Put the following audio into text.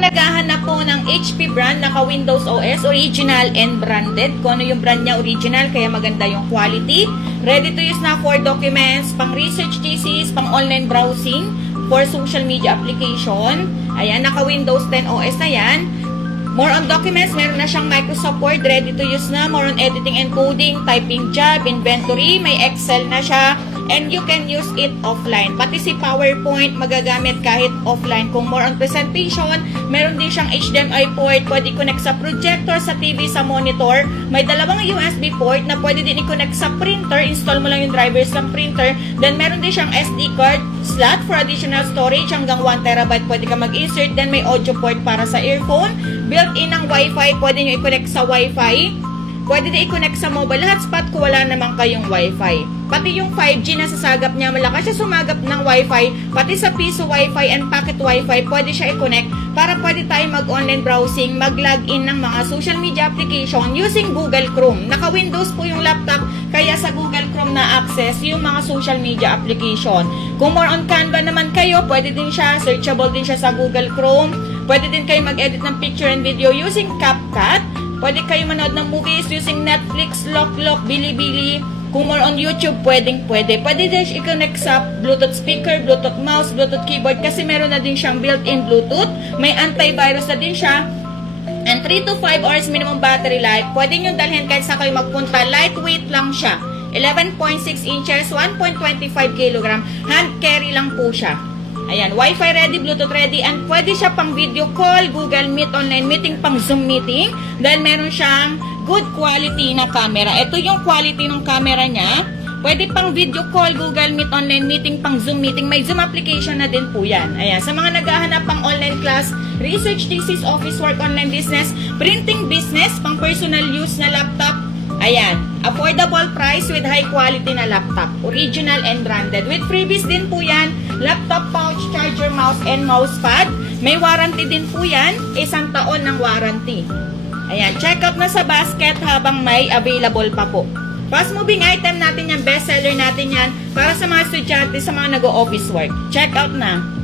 naghahanap po ng HP brand, naka-Windows OS, original and branded. Kung ano yung brand niya, original, kaya maganda yung quality. Ready to use na for documents, pang research thesis, pang online browsing, for social media application. Ayan, naka-Windows 10 OS na yan. More on documents, meron na siyang Microsoft Word, ready to use na. More on editing and coding, typing job, inventory, may Excel na siya. And you can use it offline. Pati si PowerPoint, magagamit kahit offline. Kung more on presentation, meron din siyang HDMI port, pwede connect sa projector, sa TV, sa monitor. May dalawang USB port na pwede din i-connect sa printer. Install mo lang yung drivers ng printer. Then meron din siyang SD card slot for additional storage. Hanggang 1 terabyte pwede ka mag-insert. Then may audio port para sa earphone. Built-in ng Wi-Fi, pwede nyo i-connect sa Wi-Fi. Pwede din i-connect sa mobile hotspot kung wala naman kayong Wi-Fi. Pati yung 5G na sasagap niya, malakas siya sumagap ng Wi-Fi. Pati sa piso Wi-Fi and pocket Wi-Fi, pwede siya i-connect para pwede tayo mag-online browsing, mag-login ng mga social media application using Google Chrome. Naka-Windows po yung laptop, kaya sa Google Chrome na access yung mga social media application. Kung more on Canva naman kayo, pwede din siya, searchable din siya sa Google Chrome. Pwede din kayo mag-edit ng picture and video using CapCut. Pwede kayo manood ng movies using Netflix, Loklok, Bilibili. Kung more on YouTube, pwede. Pwede din i-connect sa Bluetooth speaker, Bluetooth mouse, Bluetooth keyboard kasi meron na din siyang built-in Bluetooth. May antivirus na din siya. And 3 to 5 hours minimum battery life. Pwede nyo dalhin kahit sa kayo magpunta. Lightweight lang siya. 11.6 inches, 1.25 kilogram. Hand carry lang po siya. Ayan, Wi-Fi ready, Bluetooth ready, and pwede siya pang video call, Google Meet, online meeting, pang Zoom meeting. Dahil meron siyang good quality na camera. Ito yung quality ng camera niya. Pwede pang video call, Google Meet, online meeting, pang Zoom meeting. May Zoom application na din po yan. Ayan, sa mga naghahanap pang online class, research thesis, office work, online business, printing business, pang personal use na laptop. Ayan, affordable price with high quality na laptop. Original and branded. With freebies din po yan. Laptop pouch, charger, mouse, and mousepad. May warranty din po yan. 1 taon ng warranty. Ayan, check out na sa basket habang may available pa po. Fast moving item natin yan. Best seller natin yan. Para sa mga estudyante, sa mga nag-o-office work. Check out na.